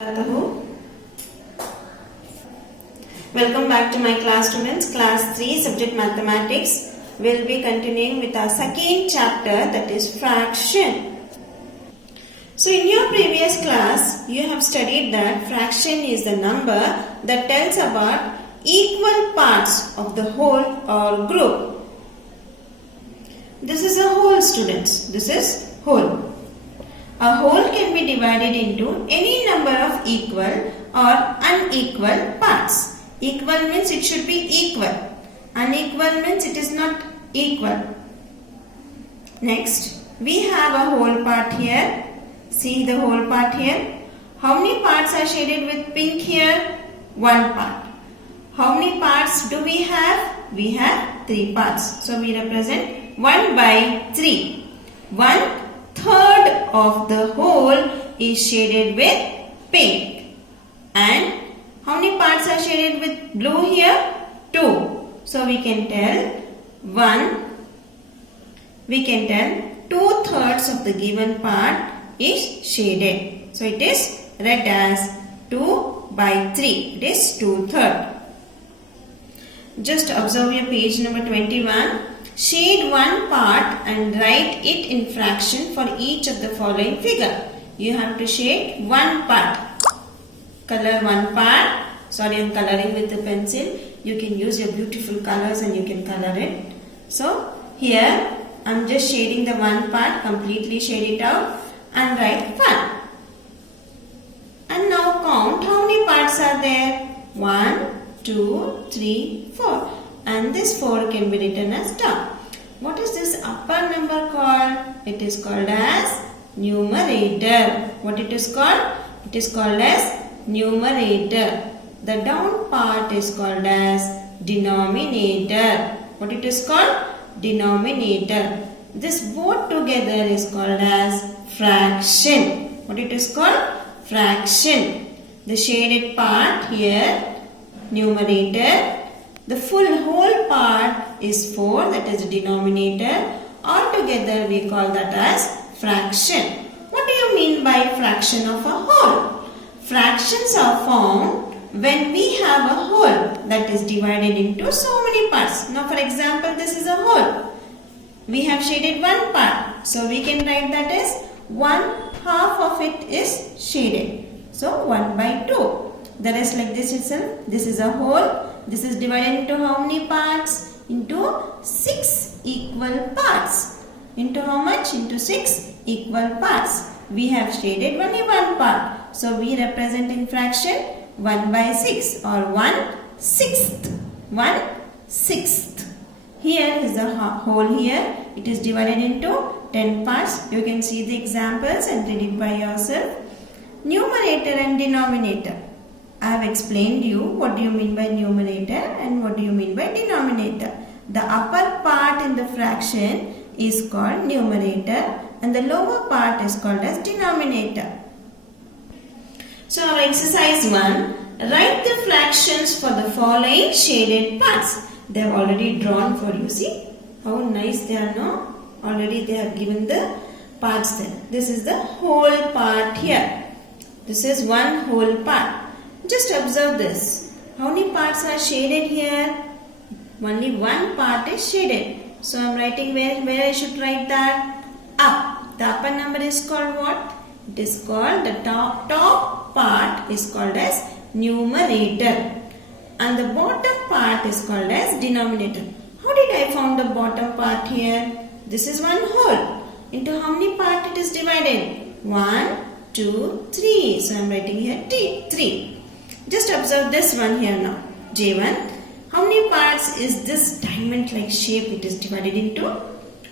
Welcome back to my class students. Class 3 subject mathematics. We'll be continuing with our second chapter, that is fraction. So in your previous class you have studied that fraction is the number that tells about equal parts of the whole or group. This is a whole, students. This is whole. A whole can be divided into any number of equal or unequal parts. Equal means it should be equal. Unequal means it is not equal. Next, we have a whole part here. See the whole part here. How many parts are shaded with pink here? One part. How many parts do we have? We have 3 parts. So we represent 1 by 3. 1/3 of the whole is shaded with pink. And how many parts are shaded with blue here? 2. So we can tell 2/3 of the given part is shaded. So it is read as 2 by 3. It is 2/3. Just observe your page number 21. Shade one part and write it in fraction for each of the following figure. You have to shade one part. Color one part. Sorry, I am coloring with the pencil. You can use your beautiful colors and you can color it. So here I am just shading the one part. Completely shade it out and write 1. And now count how many parts are there. 1, 2, 3, 4. And this 4 can be written as top. What is this upper number called? It is called as numerator. What it is called? It is called as numerator. The down part is called as denominator. What it is called? Denominator. This both together is called as fraction. What it is called? Fraction. The shaded part here, numerator. The full whole part is 4, that is the denominator. Altogether we call that as fraction. What do you mean by fraction of a whole? Fractions are found when we have a whole that is divided into so many parts. Now for example, this is a whole. We have shaded one part. So we can write that as 1/2 of it is shaded. So 1 by 2. The rest like this itself. This is a whole. This is divided into how many parts? Into 6 equal parts. Into how much? Into 6 equal parts. We have shaded only one part. So we represent in fraction 1 by 6 or 1/6. 1/6. Here is the whole here. It is divided into 10 parts. You can see the examples and read it by yourself. Numerator and denominator. I have explained you what do you mean by numerator and what do you mean by denominator. The upper part in the fraction is called numerator and the lower part is called as denominator. So our exercise 1, write the fractions for the following shaded parts. They have already drawn for you. See how nice they are now. Already they have given the parts there. This is the whole part here. This is one whole part. Just observe this. How many parts are shaded here? Only one part is shaded. So I am writing where I should write that? Up. The upper number is called what? It is called the top part is called as numerator. And the bottom part is called as denominator. How did I found the bottom part here? This is one whole. Into how many parts it is divided? 1, 2, 3. So I am writing here 3. Just observe this one here now. J1. How many parts is this diamond like shape? It is divided into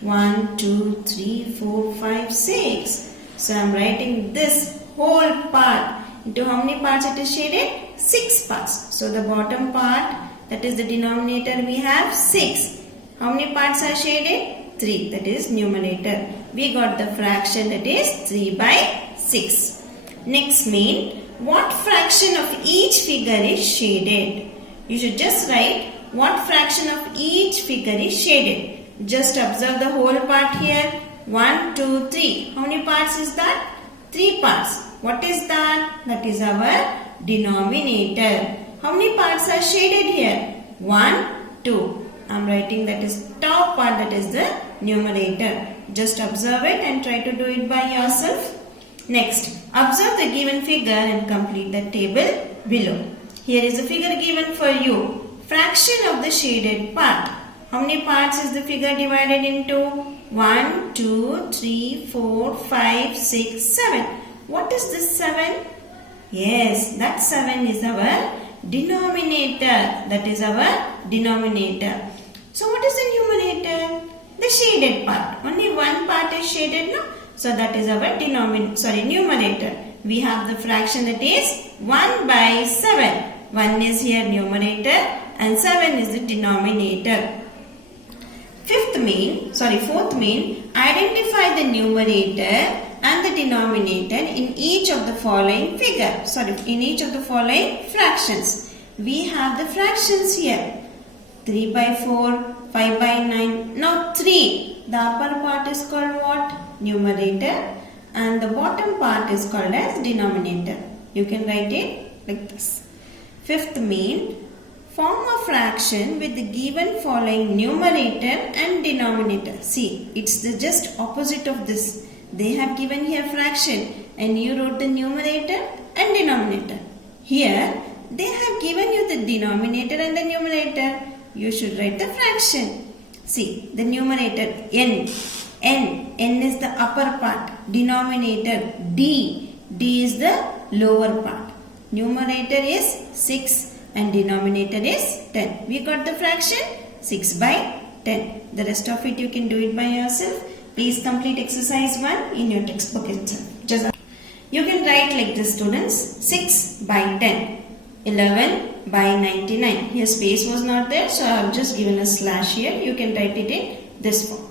1, 2, 3, 4, 5, 6. So I am writing this whole part. Into how many parts it is shaded? 6 parts. So the bottom part, that is the denominator, we have 6. How many parts are shaded? 3. That is numerator. We got the fraction, that is 3 by 6. Next main. What fraction of each figure is shaded? You should just write what fraction of each figure is shaded. Just observe the whole part here. 1, 2, 3. How many parts is that? 3 parts. What is that? That is our denominator. How many parts are shaded here? 1, 2. I am writing that is top part, that is the numerator. Just observe it and try to do it by yourself. Next, observe the given figure and complete the table below. Here is the figure given for you. Fraction of the shaded part. How many parts is the figure divided into? 1, 2, 3, 4, 5, 6, 7. What is this 7? Yes, that 7 is our denominator. That is our denominator. So what is the numerator? The shaded part. Only one part is shaded, no? So that is our numerator. We have the fraction that is 1 by 7. 1 is here numerator and 7 is the denominator. Fourth mean, identify the numerator and the denominator in each of the following fractions. We have the fractions here. 3 by 4, 5 by 9. Now 3. The upper part is called what? Numerator. And the bottom part is called as denominator. You can write it like this. Fifth mean, form a fraction with the given following numerator and denominator. See, it's the just opposite of this. They have given here fraction and you wrote the numerator and denominator. Here, they have given you the denominator and the numerator. You should write the fraction. See, the numerator n. N is the upper part. Denominator D. D is the lower part. Numerator is 6 and denominator is 10. We got the fraction 6 by 10. The rest of it you can do it by yourself. Please complete exercise 1 in your textbook itself. You can write like this, students. 6 by 10. 11 by 99. Here space was not there, so I have just given a slash here. You can write it in this form.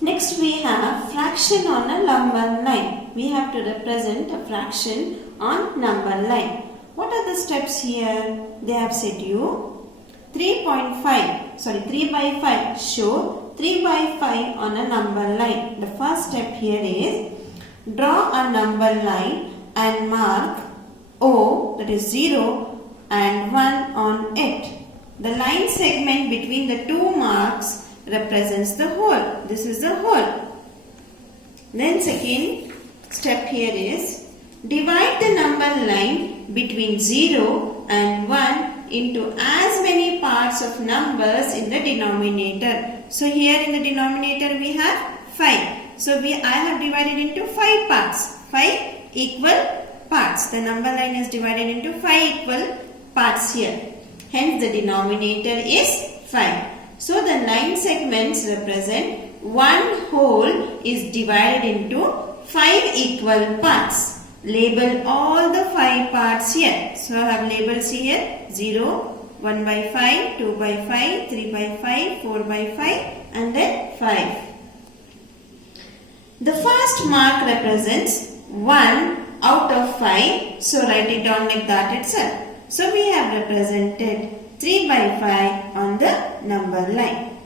Next we have fraction on a number line. We have to represent a fraction on number line. What are the steps here? They have said you 3 by 5. Show 3 by 5 on a number line. The first step here is draw a number line and mark O, that is 0 and 1 on it. The line segment between the two marks represents the whole. This is the whole. Then second step here is divide the number line between 0 and 1 into as many parts of numbers in the denominator. So here in the denominator we have 5. So I have divided into 5 parts. 5 equal parts. The number line is divided into 5 equal parts here. Hence the denominator is 5. So the line segments represent one whole is divided into 5 equal parts. Label all the 5 parts here. So I have labels here 0, 1 by 5, 2 by 5, 3 by 5, 4 by 5 and then 5. The first mark represents 1 out of 5. So write it down like that itself. So we have represented 3 by 5 on the number line.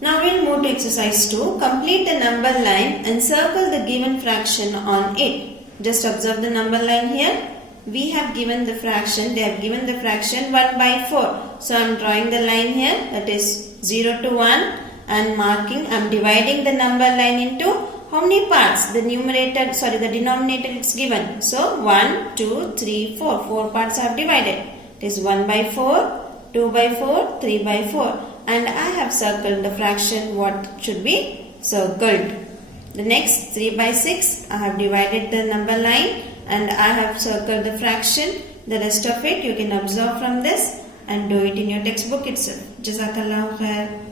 Now we will move to exercise 2. Complete the number line and circle the given fraction on it. Just observe the number line here. We have given the fraction, they have given the fraction 1 by 4. So I am drawing the line here, that is 0 to 1 and marking, I am dividing the number line into how many parts? The denominator is given. So 1, 2, 3, 4. 4 parts I have divided. It is 1 by 4, 2 by 4, 3 by 4. And I have circled the fraction what should be circled. The next 3 by 6, I have divided the number line and I have circled the fraction. The rest of it you can observe from this and do it in your textbook itself. Jazakallahu khair.